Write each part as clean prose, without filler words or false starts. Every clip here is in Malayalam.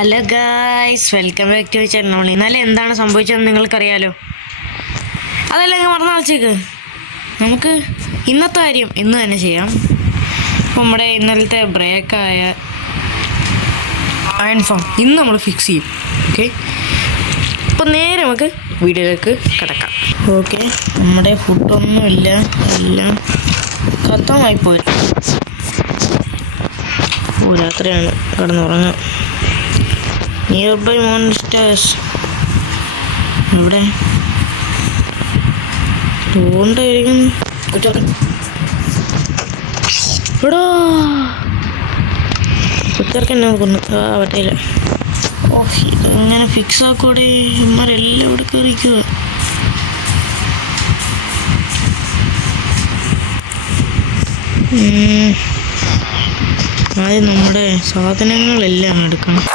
Hello guys, welcome back to channel. ഇന്നലെ എന്താണ് സംഭവിച്ചതെന്ന് നിങ്ങൾക്കറിയാലോ. അതല്ല മറന്നു വെച്ചേക്ക്. നമുക്ക് ഇന്നത്തെ കാര്യം ഇന്ന് തന്നെ ചെയ്യാം. നമ്മുടെ ഇന്നലത്തെ ബ്രേക്കായ അയൺ ഫാം ഇന്ന് നമ്മൾ ഫിക്സ് ചെയ്യും. ഓക്കെ, അപ്പം നേരെ നമുക്ക് വീഡിയോയിലേക്ക് കിടക്കാം. ഓക്കെ, നമ്മുടെ ഫുഡൊന്നുമില്ല, എല്ലാം ഖത്തമായിപ്പോയി. രാത്രിയാണ്, കിടന്നുറങ്ങാം. നിയർ ബൈ മോൺസ്റ്റേഴ്സ് എവിടെ തോണ്ടായിരിക്കുന്നു. എടാ കുത്തിറക്കം എന്നെ നോക്കുന്നു. പറ്റില്ല. ഓ, ഇങ്ങനെ ഫിക്സ് ആക്കൂടെ? ഇമാരെല്ലാം ഇവിടെ കയറിക്കുക. ആദ്യം നമ്മുടെ സാധനങ്ങളെല്ലാം എടുക്കണം.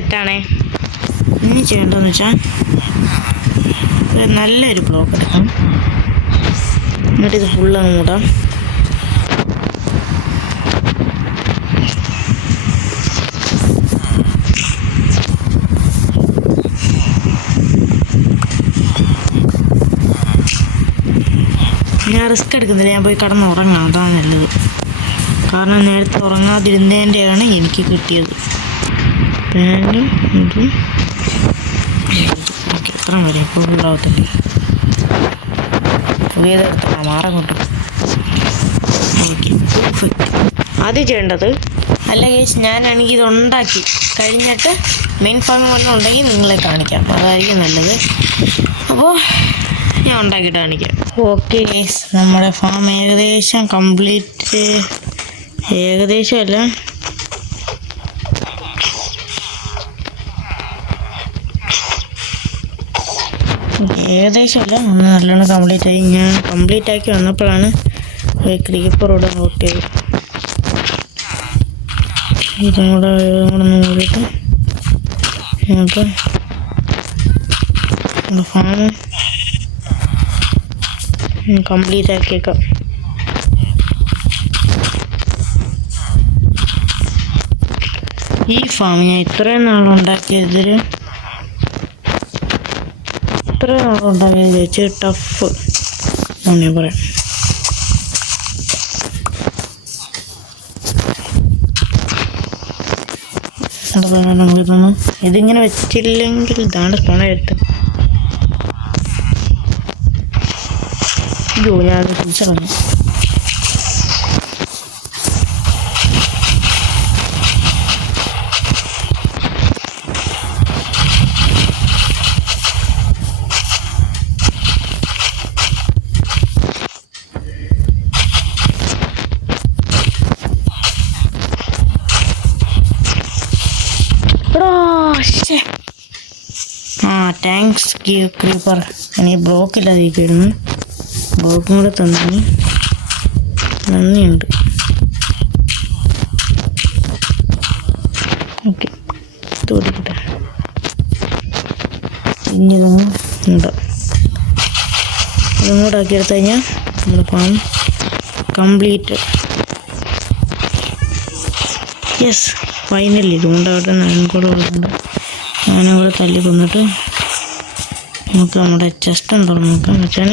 സെറ്റാണേ. ഇനി ചെയ്യേണ്ടതെന്ന് വെച്ചാൽ നല്ലൊരു ബ്ലോക്ക് എടുക്കാം. എന്നിട്ട് ഇത് ഫുള്ളങ്ങ് മൂടാം. ഞാൻ റിസ്ക് എടുക്കുന്നില്ല, ഞാൻ പോയി കിടന്നുറങ്ങാം. അതാണ് നല്ലത്. കാരണം നേരത്തെ ഉറങ്ങാതിരുന്നതിൻ്റെയാണ് എനിക്ക് കിട്ടിയത്. പാനും ഇതും ഓക്കെ, എത്ര വരെ ഇപ്പോൾ ഫുള്ളാവത്തില്ലേ? പുതിയതെടുത്തോ, മാറാൻ കൊണ്ടു. Okay, perfect. ആദ്യം ചെയ്യേണ്ടത്, അല്ല കേസ്, ഞാനാണെങ്കിൽ ഇത് ഉണ്ടാക്കി കഴിഞ്ഞിട്ട് മെയിൻ ഫാം വല്ലതും ഉണ്ടെങ്കിൽ നിങ്ങളെ കാണിക്കാം. അതായിരിക്കും നല്ലത്. അപ്പോൾ ഞാൻ ഉണ്ടാക്കിയിട്ട് കാണിക്കാം. ഓക്കെ കേസ്, നമ്മുടെ ഫാം ഏകദേശം കംപ്ലീറ്റ്, ഏകദേശം അല്ല, ഏകദേശമല്ല, ഒന്ന് നല്ലോണം കംപ്ലീറ്റ് ആയി. ഞാൻ കംപ്ലീറ്റ് ആക്കി വന്നപ്പോഴാണ് ക്രീപ്പറോടെ ഔട്ട് ചെയ്ത്. ഇതും കൂടെ നോക്കിയിട്ട് നമുക്ക് ഫാം കംപ്ലീറ്റ് ആക്കിയേക്കാം. ഈ ഫാം ഞാൻ ഇത്രയും നാളുണ്ടാക്കിയതിൽ ഇത്രയും നാളുണ്ടാക്കിയത് വെച്ച് ടഫ് ഞാൻ പറയാം. ഇതിങ്ങനെ വെച്ചില്ലെങ്കിൽ ഇതാണ് സ്പോണെടുത്ത്. അയ്യോ, ഞാനത് തിരിച്ചറിഞ്ഞു. Thanks creeper. ഇനി ബ്ലോക്കില്ലാതിരിക്കുന്നു. ബ്ലോക്കും കൂടെ തന്നി നന്ദിയുണ്ട്. ഓക്കെ, തോടിക്കട്ടെ. ഇനി ഇതൊന്നും ഉണ്ട്. ഇതും കൂടെ ആക്കിയെടുത്ത് കഴിഞ്ഞാൽ നമ്മുടെ ഫാം കംപ്ലീറ്റ്. യെസ്, ഫൈനലി ഇതുകൊണ്ടാവട്ടെ. ഞാനും കൂടെ ഉള്ളുണ്ട്. ഞാനും കൂടെ തല്ലി കൊന്നിട്ട് നമുക്ക് നമ്മുടെ ചെസ്റ്റ് ഒന്ന് തുറന്ന് നോക്കാം. വെച്ചാൽ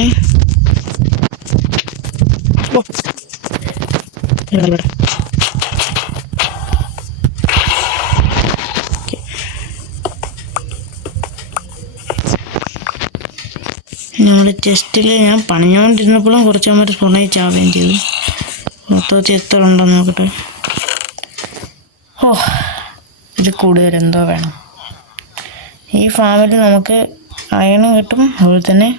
നമ്മുടെ ചെസ്റ്റിൽ ഞാൻ പണിഞ്ഞുകൊണ്ടിരുന്നപ്പോഴും കുറച്ചവന്മാർ സ്പോണായി ചാവുകയും ചെയ്തു. മൊത്തത്തിൽ എത്ര ഉണ്ടെന്ന് നോക്കട്ടെ. ഓ, ഇത് കൂടുതൽ എന്തോ വേണം. ഈ ഫാമിൽ നമുക്ക് അയണും കിട്ടും, അതുപോലെ തന്നെ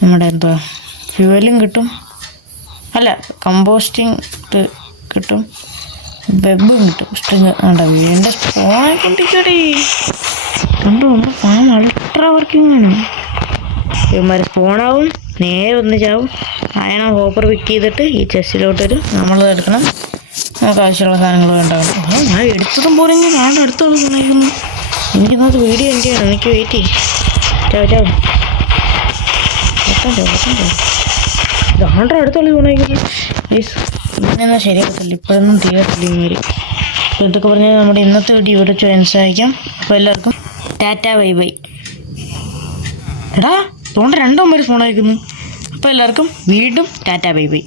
നമ്മുടെ എന്തോ ഫ്യൂവലും കിട്ടും, അല്ല കമ്പോസ്റ്റിംഗ് ഇത് കിട്ടും, വെബും കിട്ടും, സ്ട്രിങ് ഉണ്ടോ വീടിൻ്റെ സ്പോണായിക്കൊണ്ടിരിക്കടി. കണ്ടു, നമ്മുടെ ഫാം അൾട്രാ വർക്കിംഗ് ആണ്. ഇവന്മാർ സ്പോണാവും, നേരെ ഒന്ന് ചാവും. അയണ ഹോപ്പർ പിക്ക് ചെയ്തിട്ട് ഈ ചെസ്റ്റിലോട്ട് വരും, നമ്മളത് എടുക്കണം. നമുക്ക് ആവശ്യമുള്ള സാധനങ്ങൾ ഉണ്ടാകും. ഞാൻ എടുത്തതും പോലും ഞാൻ കാണാൻ അടുത്തുള്ള സഹായിക്കുന്നു. എനിക്കിന്നത് വീഡിയോ എൻ്റെ ആണ്, എനിക്ക് വെയിറ്റ് ചെയ്യും. ചാവും ഇതാണ്ടോ അടുത്തുള്ള സഹായിക്കുന്നു. പ്ലീസ് ഇങ്ങനെയൊന്നും ശരിയാകത്തില്ല, ഇപ്പോഴൊന്നും തീരത്തില്ല ഇവർ. അപ്പോൾ ഇതൊക്കെ പറഞ്ഞാൽ നമ്മുടെ ഇന്നത്തെ വീഡിയോ ഇവിടെ മനസ്സിലാക്കാം. അപ്പോൾ എല്ലാവർക്കും ടാറ്റ ബൈ ബൈ. എടാ അതുകൊണ്ട് 2 പേര് ഫോൺ അയക്കുന്നു. അപ്പോൾ എല്ലാവർക്കും വീണ്ടും ടാറ്റ ബൈ ബൈ.